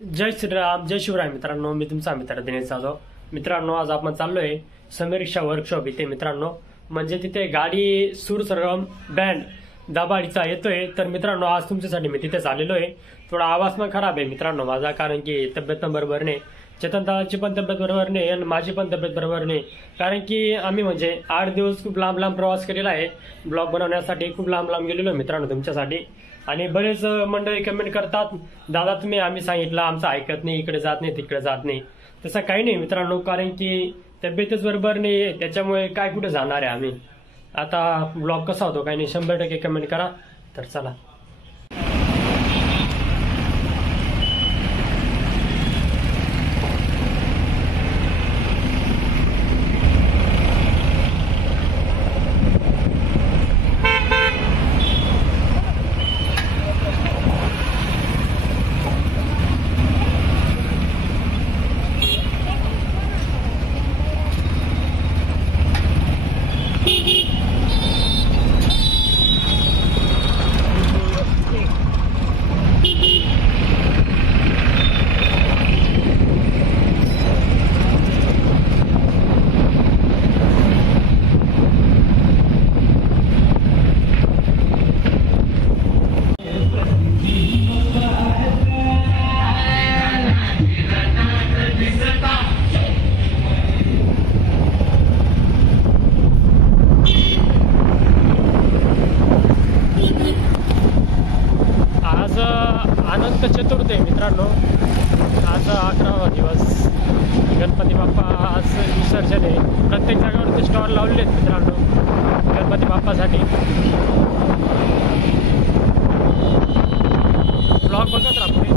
जय श्रीराम, जय शिवराय. मित्रांनो, मी तुमचा मित्र दिनेश जाधव. मित्रांनो, आज आपण चाललोय समीर रिक्षा वर्कशॉप इथे. मित्रांनो, म्हणजे तिथे गाडी सूर सरगम बँड दाबाडीचा येतोय. तर मित्रांनो, आज तुमच्यासाठी मी तिथे आलेलो आहे. थोडा आवाज पण खराब आहे मित्रांनो माझा, कारण की तब्येत पण बरोबर नाही. चेतन दादाची पण तब्येत बरोबर नाही आणि माझी पण तब्येत बरोबर नाही, कारण की आम्ही म्हणजे 8 दिवस खूप लांब लांब प्रवास केलेला आहे. ब्लॉग बनवण्यासाठी खूप लांब लांब गेलेलो मित्रांनो तुमच्यासाठी. आणि बरेच मंडळी कमेंट करतात, दादा तुम्ही आम्ही सांगितलं आमचं ऐकत नाही, इकडे जात नाही तिकडे जात नाही. तसं काही नाही मित्रांनो, कारण की तब्येतच बरोबर नाही आहे, त्याच्यामुळे काय कुठे जाणार आहे आम्ही. आता ब्लॉग कसा होतो काही नाही, 100% कमेंट करा. तर चला. अनंत चतुर्थी आहे मित्रांनो. आज 11वा दिवस. गणपती बाप्पा आज विसर्जन आहे. प्रत्येक जागेवरती स्टॉल लावले आहेत मित्रांनो गणपती बाप्पासाठी. ब्लॉग बघत राहा पुढे.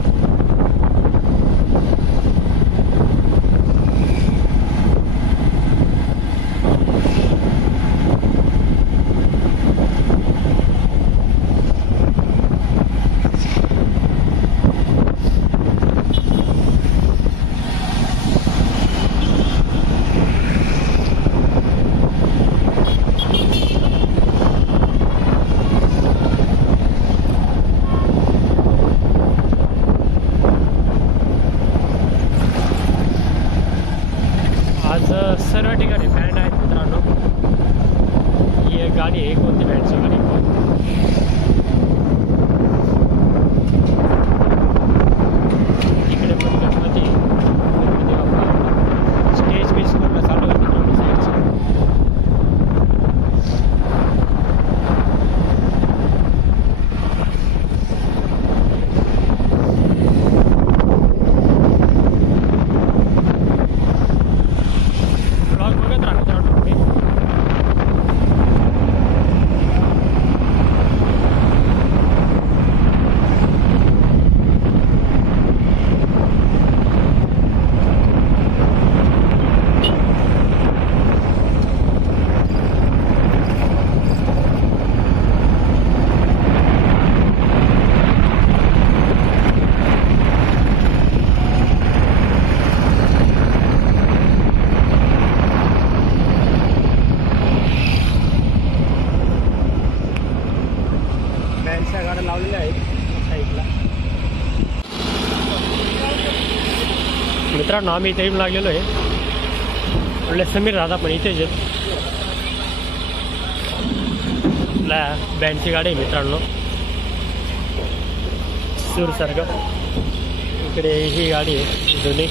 आज सर्व ठिकाणी बँड आहेत मित्रांनो. ही एक गाडी आहे, कोणती बँडची गाडी. इकडे पण गणपती बाप्पा स्टेज बीज पूर्ण चालू आहे मित्रांनो साईडचं. बँडच्या गाड्या लावलेल्या आहेत साईडला. मित्रांनो, आम्ही इथे येऊन लागलेलो आहे. म्हणले समीर दादा पण इथेच आहेत. बँडची गाडी आहे मित्रांनो सूरसारखं. इकडे ही गाडी आहे जुनी.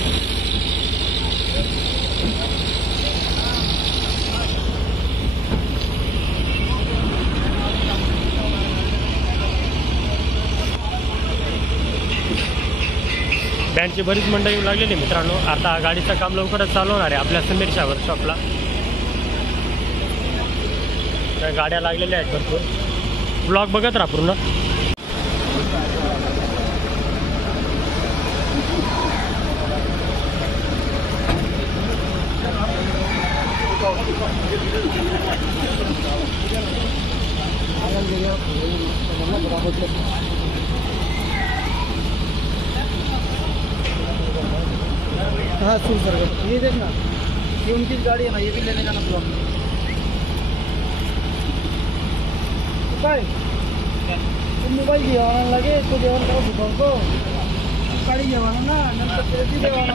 बँडची बरीच मंडळी येऊ लागलेली मित्रांनो. आता गाडीचं काम लवकरच चालू होणार आहे आपल्या समीर रिक्षा वर्कशॉपला. त्या गाड्या लागलेल्या आहेत भरपूर. ब्लॉग बघत राहा पूर्ण. हाँ सुन सर, ये देखना, ये उनकी गाड़ी है ना, ये भी लेने जाना ब्लॉक में. काय तुम मोबाईल घेऊन लगे तो जेवण करा दुकान को. गाडी घेवाना ना नंतर ते देवाना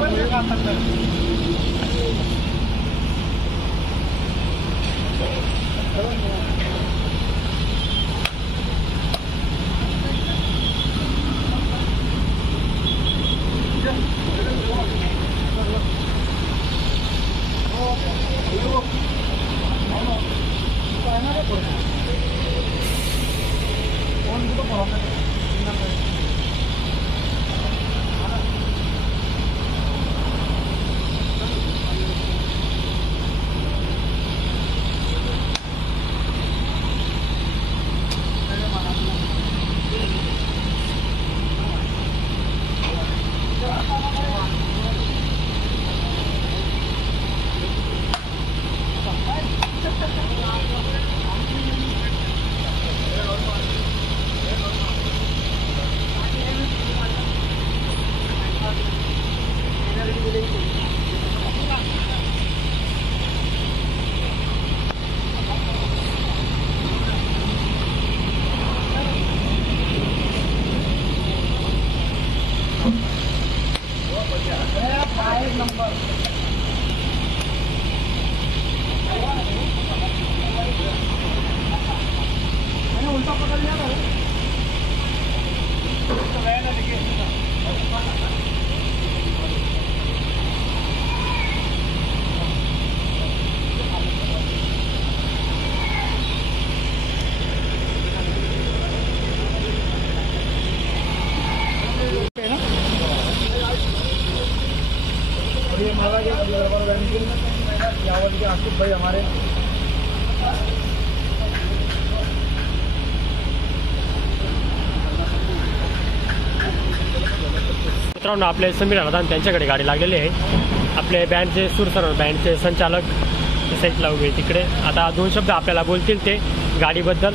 आसिफ भाई हमारे मित्रांनो आपले समीर राधान त्यांच्याकडे गाडी लागलेली आहे. आपले बँडचे सुरसर बँडचे संचालक साईडला उभे तिकडे. आता दोन शब्द आपल्याला बोलतील ते गाडीबद्दल.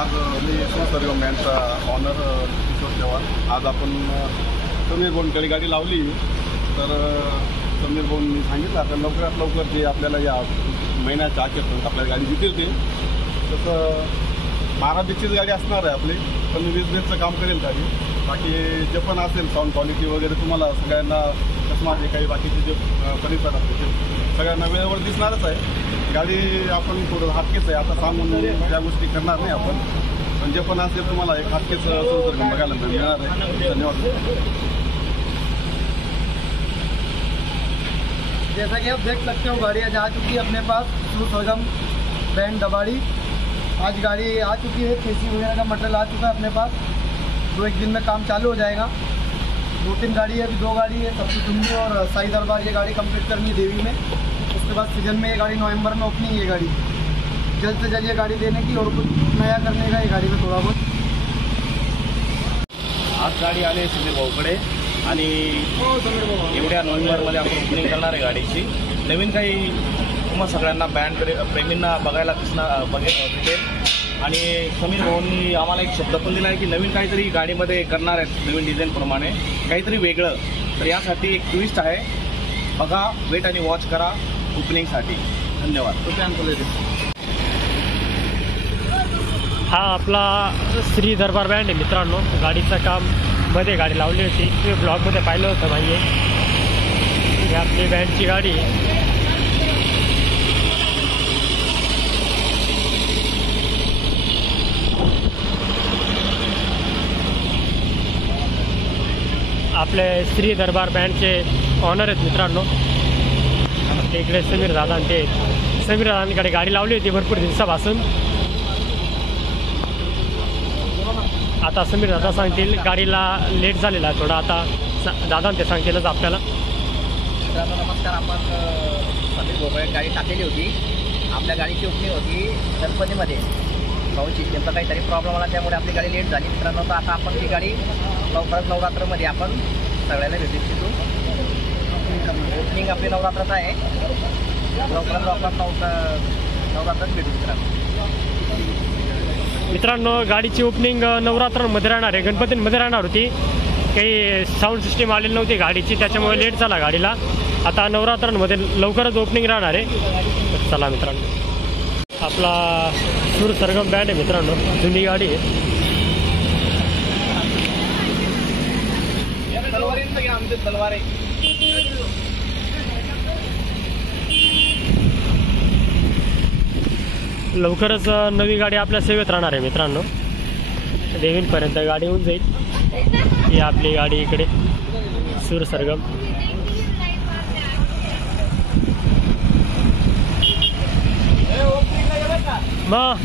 आज मी सुरसर बँडचा ऑनर किशोर चव्हाण. आज आपण समीर भाऊंकडे गाडी लावली तर समीर भाऊंनी सांगितलं आता लवकरात लवकर जे आपल्याला या महिन्याच्या अखेरपर्यंत आपल्याला गाडी देतील ते तसं 12 बीचचीच गाडी असणार आहे आपली, पण 20 बीचचं काम करेल गाडी. बाकी जे पण असेल साऊंड क्वालिटी वगैरे तुम्हाला सगळ्यांना कसमाचे काही बाकीचे जे परिसर असतील ते सगळ्यांना वेळेवर दिसणारच आहे. गाडी आपण थोडं हातकेच आहे आता सांगून त्या गोष्टी करणार नाही आपण, पण जे पण असेल तुम्हाला एक हातकेच सुरसर बघायला मिळणार आहे. धन्यवाद. जैसा कि आप देख सकते हो गाड़ी आज आ चुकी है अपने पास सुरसरगम बैंड दबाड़ी. आज गाड़ी आ चुकी है, केसी वगैरह का मटेरियल आ चुका है अपने पास. 2-1 दिन में काम चालू हो जाएगा. 2-3 गाड़ी है, अभी 2 गाड़ी है, सबसे चुंडी और साई दरबार. ये गाड़ी कंप्लीट करनी है देवी में. उसके बाद सीजन में ये गाड़ी नवंबर में ओपनिंग है. ये गाड़ी जल्द से जल्द ये गाड़ी देने की और कुछ नया करने का ये गाड़ी में थोड़ा बहुत. आज गाडी आली आहे समीर भाऊकडे आणि एवढ्या नोव्हेंबरमध्ये आपण ओपनिंग करणार आहे गाडीची. नवीन काही तुम्हा सगळ्यांना बँड प्रेमींना बघायला भेटेल. आणि समीर भाऊंनी आम्हाला एक शब्द पण दिला आहे की नवीन काहीतरी गाडीमध्ये करणार आहेत, नवीन डिझाईनप्रमाणे काहीतरी वेगळं. तर यासाठी एक ट्विस्ट आहे, बघा, वेट आणि वॉच करा ओपनिंगसाठी. धन्यवाद. हा आपला श्री दरबार बँड आहे मित्रांनो. गाडीचं काम मध्ये गाडी लावली होती, तुम्ही ब्लॉगमध्ये पाहिलं होतं भाई. ही आपली बँडची गाडी आपले श्री दरबार बँडचे ऑनर आहेत मित्रांनो. ते इकडे समीर दादा ते समीर दादांकडे गाडी लावली होती भरपूर दिवसापासून. आता समीर दादा सांगतील गाडीला लेट झालेला थोडा. आता दादा ते सांगतीलच आपल्याला. नमस्कार. आपण समीर भोपळे गाडी टाकलेली होती. आपल्या गाडीची ओपनिंग होती गणपतीमध्ये. भाऊची नेमका काहीतरी प्रॉब्लेम आला त्यामुळे आपली गाडी लेट झाली मित्रांनो. तर आता आपण ती गाडी लवकरच नवरात्रमध्ये आपण सगळ्यांना भेटू इच्छितो. ओपनिंग आपली नवरात्रात आहे. लवकरात नवरात्रात भेटू मित्रांनो. गाडीची ओपनिंग नवरात्रांमध्ये राहणार आहे, गणपतींमध्ये राहणार होती. काही साऊंड सिस्टीम आलेली नव्हती गाडीची, त्याच्यामुळे लेट झाला गाडीला. आता नवरात्रांमध्ये लवकरच ओपनिंग राहणार आहे. चला मित्रांनो, आपला सुरसरगम बँड आहे मित्रांनो, जुनी गाडी आहे. तलवारींचं घ्या, आमचे तलवार आहे. लवकरच नवी गाडी आपल्या सेवेत राहणार आहे मित्रांनो. देवींपर्यंत गाडी होऊन जाईल. ही आपली गाडी इकडे सूर सरगम. मग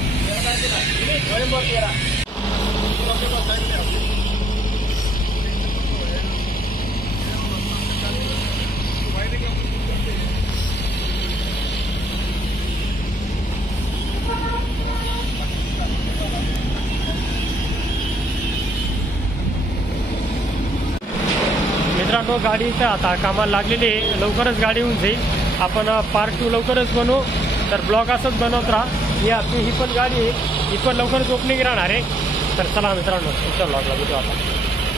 मित्रांनो गाडी इथं आता कामाला लागलेली आहे. लवकरच गाडी होऊन जाईल. आपण पार्ट 2 लवकरच बनवू. तर ब्लॉग असंच बनवत राहा. ही आपली ही पण गाडी आहे, ही पण लवकरच ओपनिंग राहणार आहे. तर चला मित्रांनो, पुढच्या ब्लॉगला भेटू आता.